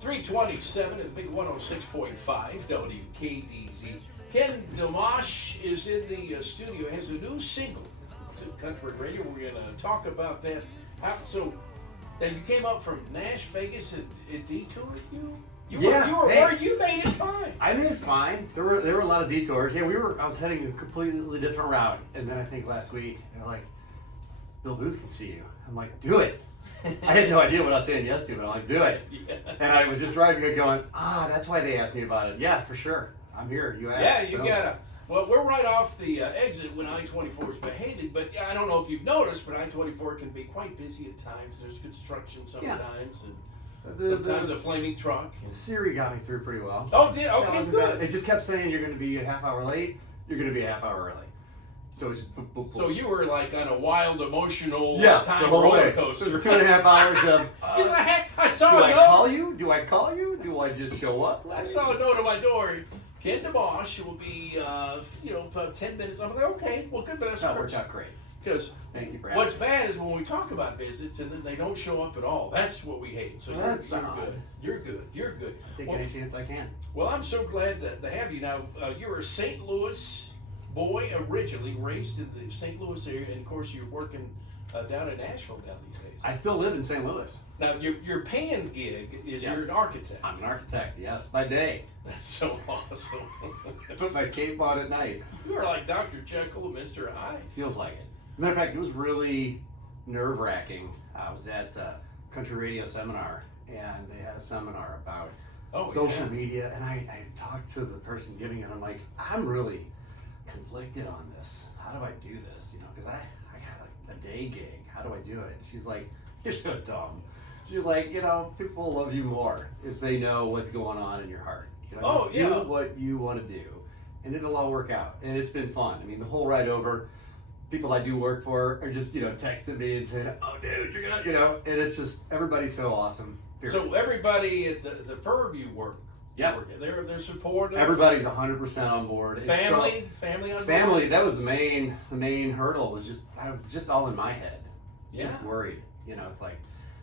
327 at the big 106.5 Wkdz. Ken Domash is in the studio. Has a new single to country radio. We're going to talk about that. So, now you came up from Nash, Vegas, and it detoured you? You made it fine. I made it fine. There were a lot of detours. Yeah, I was heading a completely different route, and then I think last week, they're like, Bill Booth can see you. I'm like, do it. I had no idea what I was saying yes to, but I'm like, do it. Yeah. And I was just driving it going, that's why they asked me about it. Yeah, for sure. I'm here. You asked. Yeah, you gotta. Well, we're right off the exit when I-24 is behaving, but I don't know if you've noticed, but I-24 can be quite busy at times. There's construction sometimes, and sometimes a flaming truck. Siri got me through pretty well. Oh, did? Okay, good. It just kept saying you're going to be a half hour late. You're going to be a half hour early. So it's just boop, boop, boop. So you were like on a wild, emotional time roller way. coaster. So it's 2.5 hours of. I saw a note. Do I call you? Do I call you? Do I just show up? I saw a note on my door. Ken Domash will be, about 10 minutes. I'm like, okay, well, good, but that worked out great. Because thank you for having what's bad is when we talk about visits and then they don't show up at all. That's what we hate. So you're good. You're good. You're good. Take any chance I can. Well, I'm so glad to have you. Now, you're a St. Louis boy originally, raised in the St. Louis area, and of course you're working down in Nashville now these days. I still live in St. Louis. Now, your paying gig is you're an architect. I'm an architect, yes, by day. That's so awesome. I put my cape on at night. You're like Dr. Jekyll and Mr. Hyde. Feels like it. Matter of fact, it was really nerve-wracking. I was at a country radio seminar, and they had a seminar about social media, and I talked to the person giving it. I'm like, I'm really conflicted on this. How do I do this? Because I got a day gig. How do I do it? She's like, you're so dumb. She's like, people love you more if they know what's going on in your heart. Do what you want to do, and it'll all work out. And it's been fun. I mean, the whole ride over, people I do work for are just, texting me and saying, oh, dude, you're going to, and it's just, everybody's so awesome. Period. So everybody at the firm you work, they're supportive. Everybody's 100% on board. Family on board. Family. That was the main hurdle. Was just all in my head. Yeah. Just worried. It's like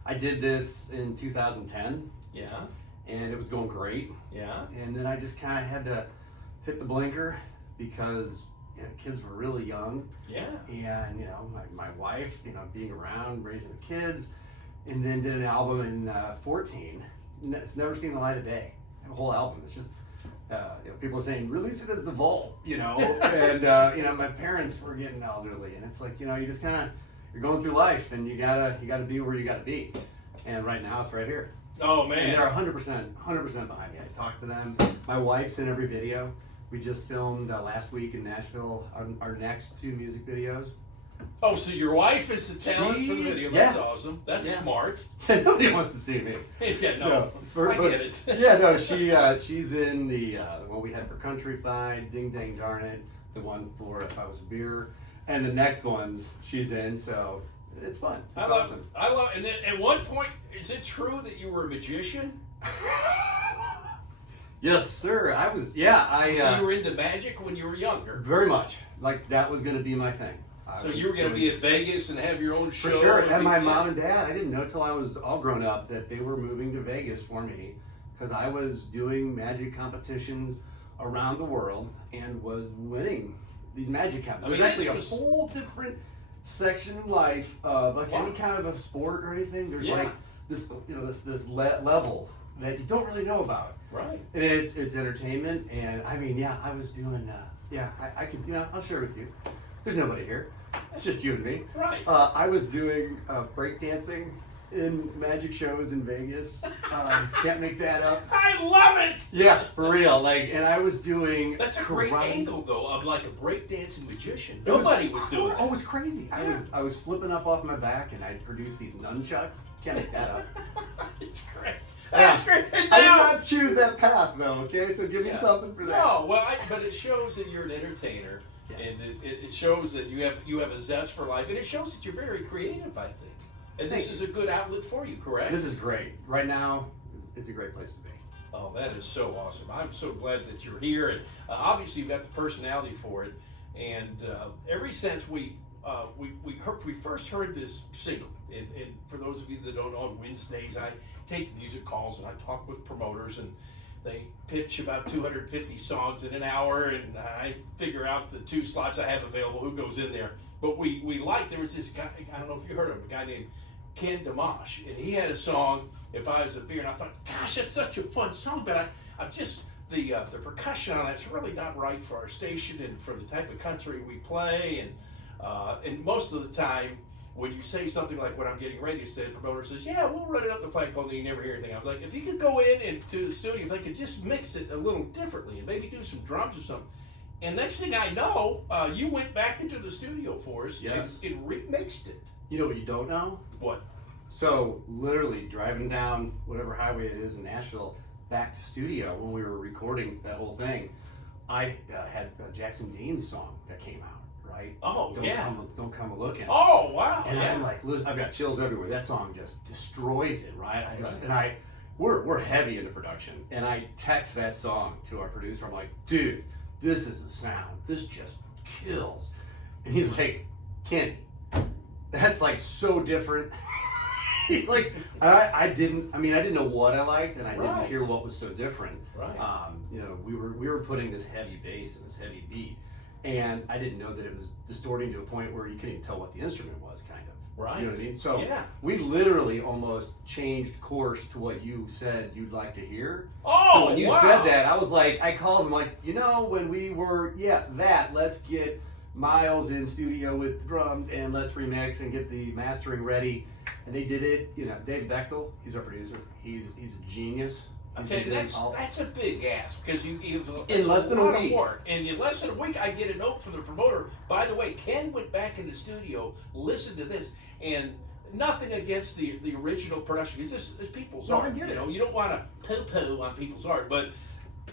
I did this in 2010. Yeah. And it was going great. Yeah. And then I just kind of had to hit the blinker because kids were really young. Yeah. And my wife, being around, raising the kids, and then did an album in 14. It's never seen the light of day. A whole album. It's just people are saying release it as the Vault, and my parents were getting elderly, and it's like you just kind of you're going through life, and you gotta be where you gotta be, and right now it's right here. Oh man, and they're 100% behind me. I talk to them. My wife's in every video. We just filmed last week in Nashville our next 2 music videos. Oh, so your wife is the talent for the video. That's awesome. That's smart. Nobody wants to see me. Yeah, no. I get it. Yeah, no, she's in the one we had for Countryfied, Ding Dang Darn It, the one for If I Was a Beer, and the next ones she's in, so it's fun. It's awesome. I love and then at one point, is it true that you were a magician? Yes, sir. I was, so you were into magic when you were younger? Very much. Like, that was going to be my thing. So you were going to be at Vegas and have your own show? For sure. And my mom and dad, I didn't know till I was all grown up that they were moving to Vegas for me because I was doing magic competitions around the world and was winning these magic competitions. There's actually a whole different section in life of like any kind of a sport or anything. There's like this, this level that you don't really know about. Right. And it's entertainment. And I was doing, I could, I'll share with you. There's nobody here. It's just you and me. Right. I was doing breakdancing in magic shows in Vegas. Can't make that up. I love it. Yeah, for real. And I was doing. That's a great angle, though, of like a breakdancing magician. Nobody was doing it. Oh, it's crazy. Yeah. I was flipping up off my back, and I'd produce these nunchucks. Can't make that up. It's great. That's great. I did not choose that path, though. Okay, so give me something for that. No, well, but it shows that you're an entertainer. Yeah. And it shows that you have a zest for life, and it shows that you're very creative, I think. And this is a good outlet for you, correct? This is great. Right now, it's a great place to be. Oh, that is so awesome. I'm so glad that you're here, and obviously you've got the personality for it. And ever since we we first heard this single, and for those of you that don't know, on Wednesdays I take music calls and I talk with promoters, and they pitch about 250 songs in an hour, and I figure out the 2 slots I have available, who goes in there. But there was this guy, I don't know if you heard of him, a guy named Ken Domash, and he had a song, If I Was a Beer, and I thought, gosh, that's such a fun song, but I'm just, the percussion on that's really not right for our station and for the type of country we play, and most of the time, when you say something like what I'm getting ready to say, the promoter says, yeah, we'll run it up the flagpole, and you never hear anything. I was like, if you could go into the studio, if they could just mix it a little differently and maybe do some drums or something. And next thing I know, you went back into the studio for us and remixed it. You know what you don't know? What? So literally driving down whatever highway it is in Nashville back to studio when we were recording that whole thing, I had a Jackson Dean's song that came out. Right? Oh, Don't come a looking. Oh, wow. And I'm like, listen, I've got chills everywhere. That song just destroys it, right? We're heavy into production, and I text that song to our producer. I'm like, dude, this is a sound. This just kills. And he's like, Ken, that's like so different. He's like, I didn't know what I liked, and I didn't hear what was so different. Right. We were putting this heavy bass and this heavy beat. And I didn't know that it was distorting to a point where you couldn't even tell what the instrument was, kind of. Right. You know what I mean? So we literally almost changed course to what you said you'd like to hear. Oh, so when you said that, I was like, I called him like, when we were, let's get Miles in studio with drums and let's remix and get the mastering ready. And they did it. Dave Bechtel, he's our producer. He's a genius. I'm telling you, that's a big ask, because in less than a week. And in less than a week, I get a note from the promoter. By the way, Ken went back in the studio, listened to this, and nothing against the original production, because this is people's art. You don't want to poo-poo on people's art, but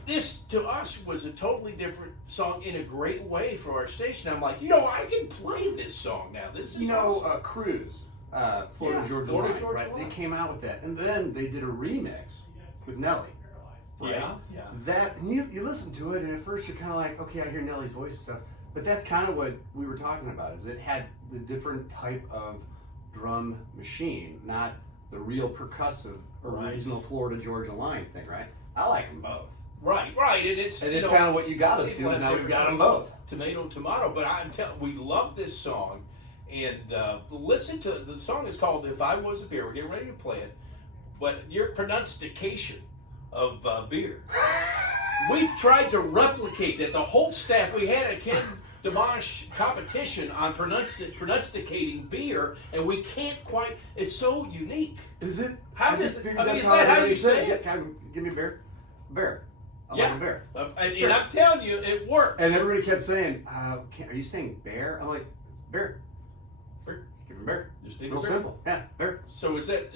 this to us was a totally different song in a great way for our station. I'm like, I can play this song now. This is awesome. Cruise, Florida Georgia Line, right? They came out with that, and then they did a remix with Nelly. Right? Yeah. That, and you listen to it, and at first you're kind of like, okay, I hear Nelly's voice and stuff, but that's kind of what we were talking about. Is it had the different type of drum machine, not the real percussive original Florida Georgia Line thing, right? I like them both. Right, and it's kind of what you got us to, and now we've got them both. Tomato, but I'm telling, we love this song, and listen to the song is called "If I Was a Beer." We're getting ready to play it. But your pronunciation of beer, we've tried to replicate that. The whole staff, we had a Ken Domash competition on pronunciating beer, and we can't quite. It's so unique. Is it? Is that how you say it? Give me a beer. Bear. I like a bear. And I'm telling you, it works. And everybody kept saying, "Are you saying bear?" I'm like, bear. Give him bear. Just real simple. Yeah, bear. So is that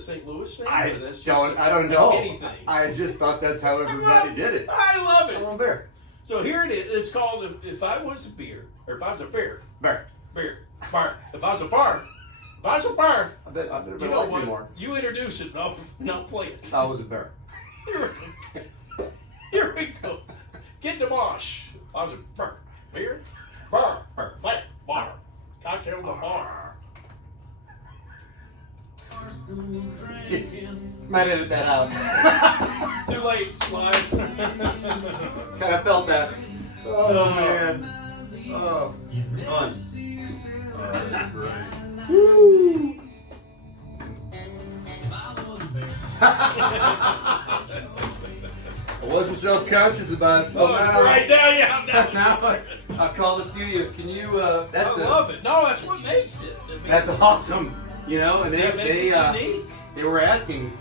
St. Louis thing? I don't know. Anything. I just thought that's how everybody did it. I love it. I love bear. So here it is. It's called "If I Was a Beer," or "If I Was a Bear." Bear. Bar. If I was a bar. If I was a bar. I bet like more. You introduce it, and I'll play it. I was a bear. Here we go. Get the Domash. I was a bar. Beer. Bar. Bar. Cocktail the bar. Might edit that out. Too late, Slides. Kind of felt that. Oh man. Oh, fun. Oh, that's great. Woo. I wasn't self-conscious about it until now. Right now, Now I'll call the studio. Can you? I love it. No, that's what makes it. That's awesome. And they were asking,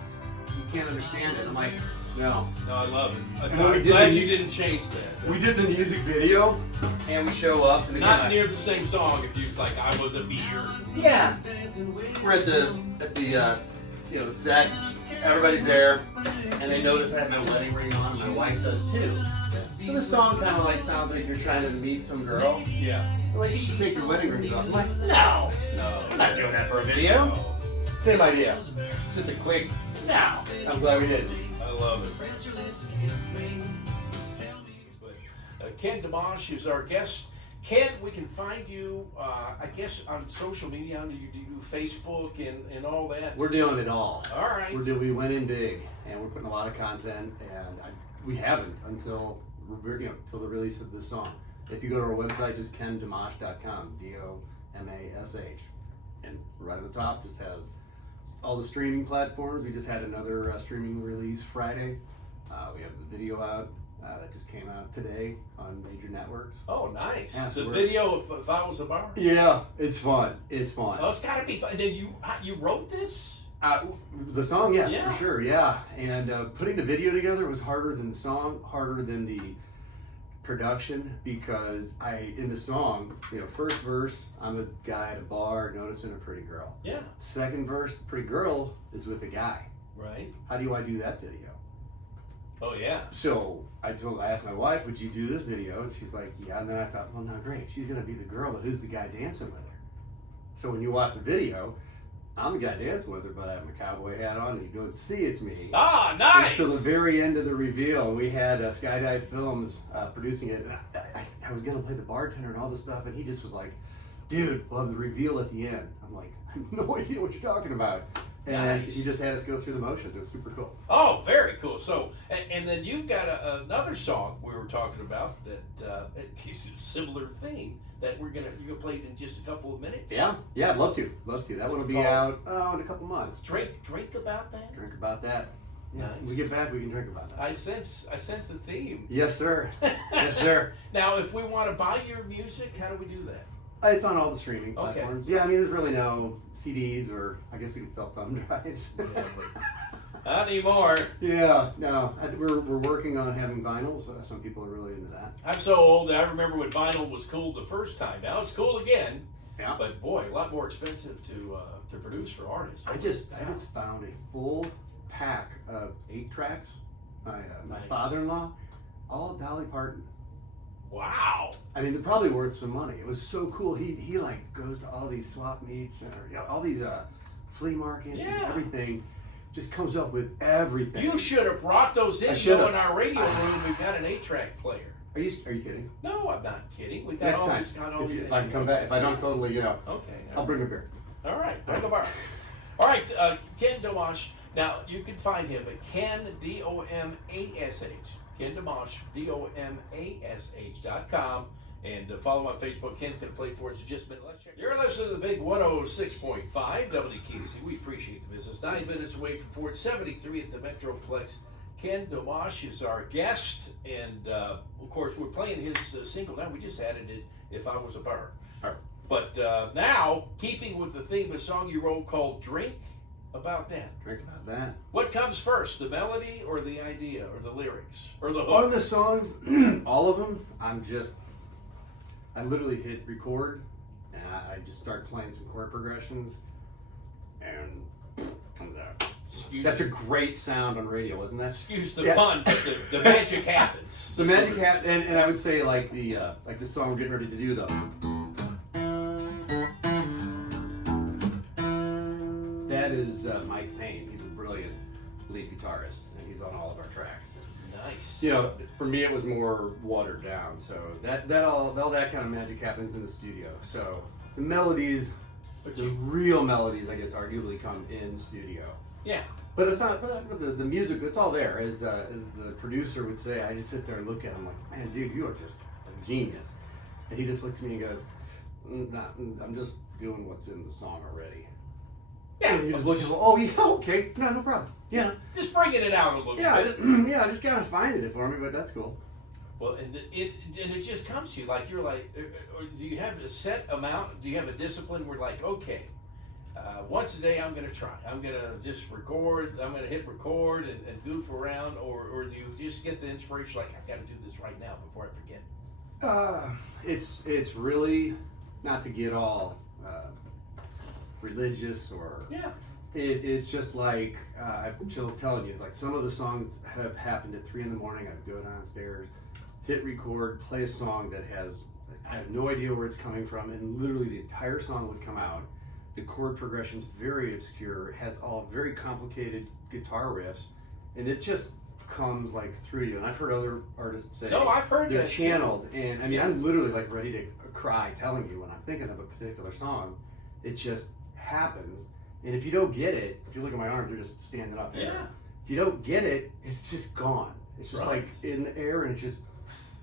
you can't understand it. I'm like, no. No, I love it. I'm glad you didn't change that. We did the music video, and we show up. And not near the same song if you was like, I was a beer. Yeah. We're at the set. Everybody's there, and they notice I have my wedding ring on. My wife does too. So the song kind of like sounds like you're trying to meet some girl. Yeah. They're like, you should take your wedding ring off. I'm like, no, we're not doing that for a video. No. Same idea. Just a quick, no. I'm glad we did. I love it. Ken Domash is our guest. Ken, we can find you, I guess, on social media. Do you do Facebook and all that? We're doing it all. All right. We went in big, and we're putting a lot of content, and we haven't until till the release of this song. If you go to our website, just kendomash.com, DOMASH, and right at the top just has all the streaming platforms. We just had another streaming release Friday. We have the video out that just came out today on major networks. Oh, nice. Yeah, the video of If I Was a Bar? Yeah, it's fun. It's fun. Oh, it's got to be fun. Then you wrote this? The song, yes, Yeah. for sure, yeah. And putting the video together was harder than the song, harder than the production, because in the song, first verse, I'm a guy at a bar noticing a pretty girl. Yeah. Second verse, pretty girl is with a guy. Right. How do I do that video? Oh, yeah. So I asked my wife, would you do this video? And she's like, yeah. And then I thought, well, no, great. She's going to be the girl, but who's the guy dancing with her? So when you watch the video, I'm the guy dancing with her, but I have my cowboy hat on, and you don't see it's me. Ah, nice! Until the very end of the reveal. We had Skydive Films producing it. And I was going to play the bartender and all this stuff, and he just was like, dude, we'll have the reveal at the end. I'm like, I have no idea what you're talking about. And Nice. he just had us go through the motions. It was super cool. Oh, very cool. So, and then you've got another song we were talking about that it's a similar theme that you're gonna play it in just a couple of minutes. Yeah, I'd love to. That one will be out in a couple months. Drink about that. Drink about that. Yeah, Nice. when we get back, we can drink about that. I sense a theme. Yes, sir. Yes, sir. Now, if we want to buy your music, how do we do that? It's on all the streaming Okay. platforms. Yeah, I mean, there's really no CDs, or I guess we could sell thumb drives. Yeah, not anymore. Yeah, no. We're working on having vinyls. Some people are really into that. I'm so old. I remember when vinyl was cool the first time. Now it's cool again. Yeah. But boy, a lot more expensive to produce for artists. I just found a full pack of 8 tracks. My Nice. father-in-law, all Dolly Parton. Wow. I mean, they're probably worth some money. It was so cool. He like goes to all these swap meets and all these flea markets and Yeah. everything. Just comes up with everything. You should have brought those in. I should have. In our radio room, we've got an 8-track player. Are you kidding? No, I'm not kidding. We got Next all time, these. Got all these. if I can come back, if I don't totally, Okay. I'll bring a beer. All right, bring a bar. All right, Ken Domash. Now you can find him at Ken DOMASH. Ken Domash DOMASH.com. And follow him on Facebook. Ken's going to play for us in just a minute. Let's check. You're listening to the big 106.5 Wkdz. We appreciate the business. 9 minutes away from Fort 73 at the Metroplex. Ken Domash is our guest. And, of course, we're playing his single now. We just added it, If I Was a Bar. All right. But now, keeping with the theme of a song you wrote called Drink About That. Drink about that. What comes first, the melody or the idea or the lyrics or the On hook? the songs, all of them, I literally hit record and I just start playing some chord progressions and it comes out. That's a great sound on radio, wasn't that? Excuse the pun, but the magic happens. The magic happens, and I would say like the song we're getting ready to do though. That is Mike Payne. He's a brilliant lead guitarist, and he's on all of our tracks. Nice. For me, it was more watered down. So all that kind of magic happens in the studio. So the melodies, the real melodies, I guess, arguably come in studio. Yeah. But it's not. But the music, it's all there. As the producer would say, I just sit there and look at him like, man, dude, you are just a genius. And he just looks at me and goes, I'm just doing what's in the song already. Yeah. And you just look at him, oh yeah, okay, no problem. Yeah. Just bringing it out a little bit. Yeah, just kind of finding it for me, but that's cool. Well, and it just comes to you like you're like, or do you have a set amount? Do you have a discipline where like, okay, once a day I'm going to try. I'm going to just record. I'm going to hit record and goof around, or do you just get the inspiration like I've got to do this right now before I forget? It's really not to get all religious or it's just like I was telling you, like some of the songs have happened at 3 a.m. I'd go downstairs, hit record, play a song that I have no idea where it's coming from, and literally the entire song would come out. The chord progression's very obscure, has all very complicated guitar riffs, and it just comes like through you. And I've heard other artists say No, I've heard they're that channeled. And I mean, I'm literally like ready to cry telling you when I'm thinking of a particular song. It just happens. And if you don't get it, if you look at my arm, they're just standing up here. Yeah. If you don't get it, it's just gone. It's just like in the air, and it's just.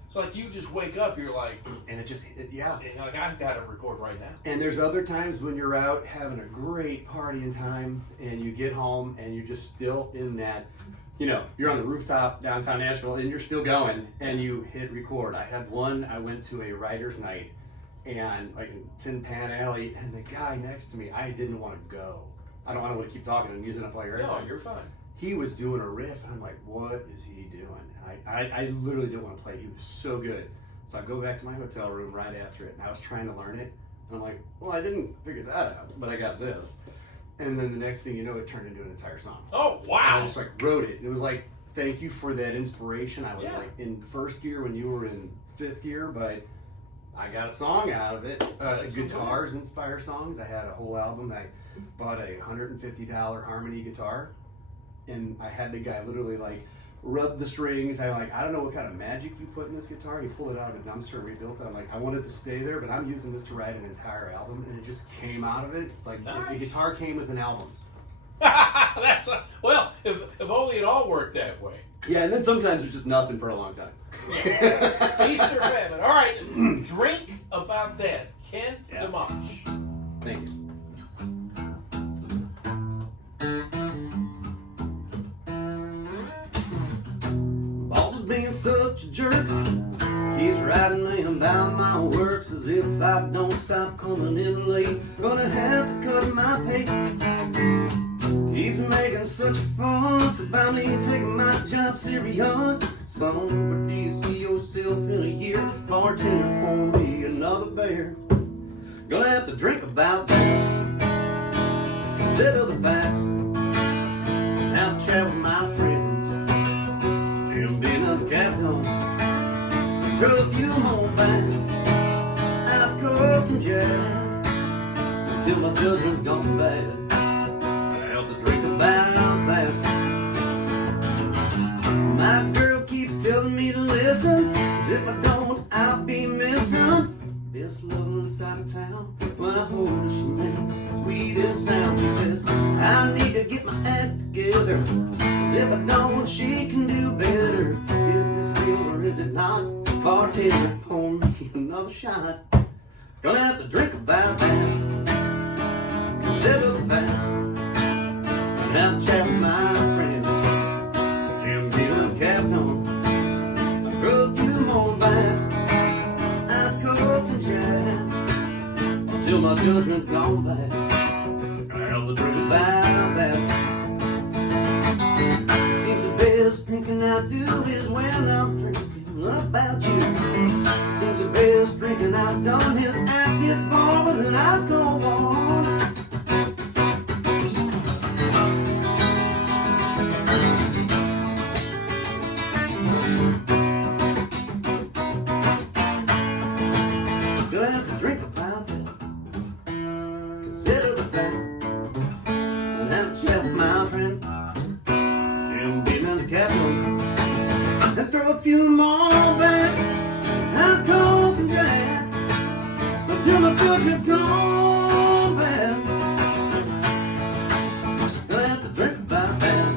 It's like you just wake up, you're like, and it just, yeah. And you're like, I've got to record right now. And there's other times when you're out having a great partying time, and you get home, and you're just still in that, you know, you're on the rooftop downtown Nashville, and you're still going, and you hit record. I had one, I went to a writer's night, and like in Tin Pan Alley, and the guy next to me, I didn't want to go. I don't want to keep talking and using up all your airtime. No, you're fine. He was doing a riff, and I'm like, what is he doing? And I literally didn't want to play. He was so good. So I go back to my hotel room right after it, and I was trying to learn it. And I'm like, well, I didn't figure that out, but I got this. And then the next thing you know, it turned into an entire song. Oh, wow. And I just like wrote it. And it was like, thank you for that inspiration. I was like in first gear when you were in fifth gear, but I got a song out of it. Guitars inspire songs. I had a whole album. I bought a $150 harmony guitar, and I had the guy literally like rub the strings. I don't know what kind of magic you put in this guitar. He pulled it out of a dumpster and rebuilt it. I'm like, I want it to stay there, but I'm using this to write an entire album, and it just came out of it. It's like the guitar came with an album. Well, if only it all worked that way. Yeah, and then sometimes it's just nothing for a long time. Yeah. Feast or famine. All right, drink about that. Ken Domash. Thank you. Being such a jerk, keeps writing laying down my works as if I don't stop coming in late. Gonna have to cut my pay. Keeps making such a fuss about me taking my job serious. Son, where do you see yourself in a year? Bartender for me another beer. Gonna have to drink about that. Consider the facts. Have a chat with my friends. Captain, throw a few more back, ask Coke and Jack, until my judgment's gone bad. I have to drink about that. My girl keeps telling me to listen, if I don't, I'll be missing this lovely side of town. When I hold her, she makes the sweetest sound. She says, I need to get my act together, 'cause if I don't, she can do better. Is this real or is it not? Bartender, pour me another shot. Gonna have to drink about that. Consider the facts. And have a chat with my friends. Jim, Peter, and Captain. I throw a few more back. Ask Coke and Jack. Until my judgment's gone back. I have to drink about that. Seems the best drinking I do is when I'm drinking about you. Seems the best drinking I've done is at this bar with an ice cold water. Gonna have to drink about that. Consider the facts. And have a chat with my friend. Captain, and throw a few more back. Ice Coke and Jack until my judgment's gone bad. Gonna have to drink about that.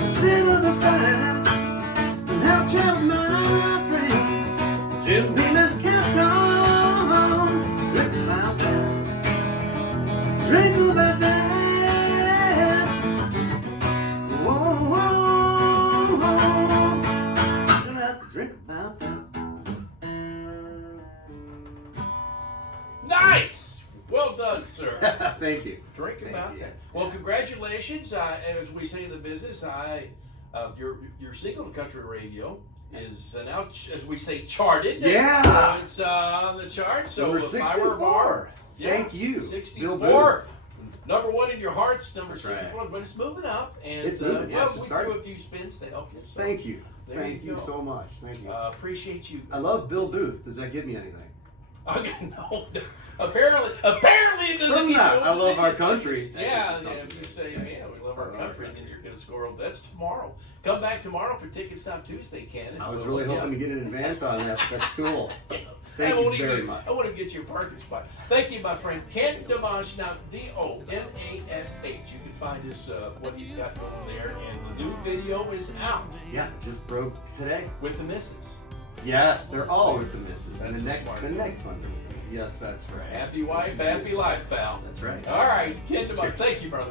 Consider the facts and have a chat with my friends. Jim Beam and Captain, drink about that. Drink about that. Nice! Well done, sir. Thank you. Drink about that. Well, congratulations. As we say in the business, your single to country radio is now, as we say, charted. Yeah. It's on the chart. So number if I were 64. Thank you. 64. Number one in your hearts, number That's 64. right. But it's moving up. And It's moving. well, It's we starting. threw a few spins to help you. So Thank you. there Thank you go. so much. Thank you. Appreciate you. I love Bill Booth. Does that give me anything? No, apparently it doesn't From mean that, you I love our don't country. Yeah, if you say, yeah, we love our country, then you're going to score. That's tomorrow. Come back tomorrow for Ticket Stop Tuesday, Ken. I was really hoping to get an advance on that, but that's cool. Thank I you won't very even, much. I want to get you a parking spot. Thank you, my friend Ken Domash. Now Domash. You can find his what he's got going there, and the new video is out. Yeah, just broke today. With the missus. Yes, they're all with the misses. And That's the a next smart ones are with me. Yes, that's right. Happy wife, happy life, pal. That's right. All right, Ken Domash. Thank you, brother.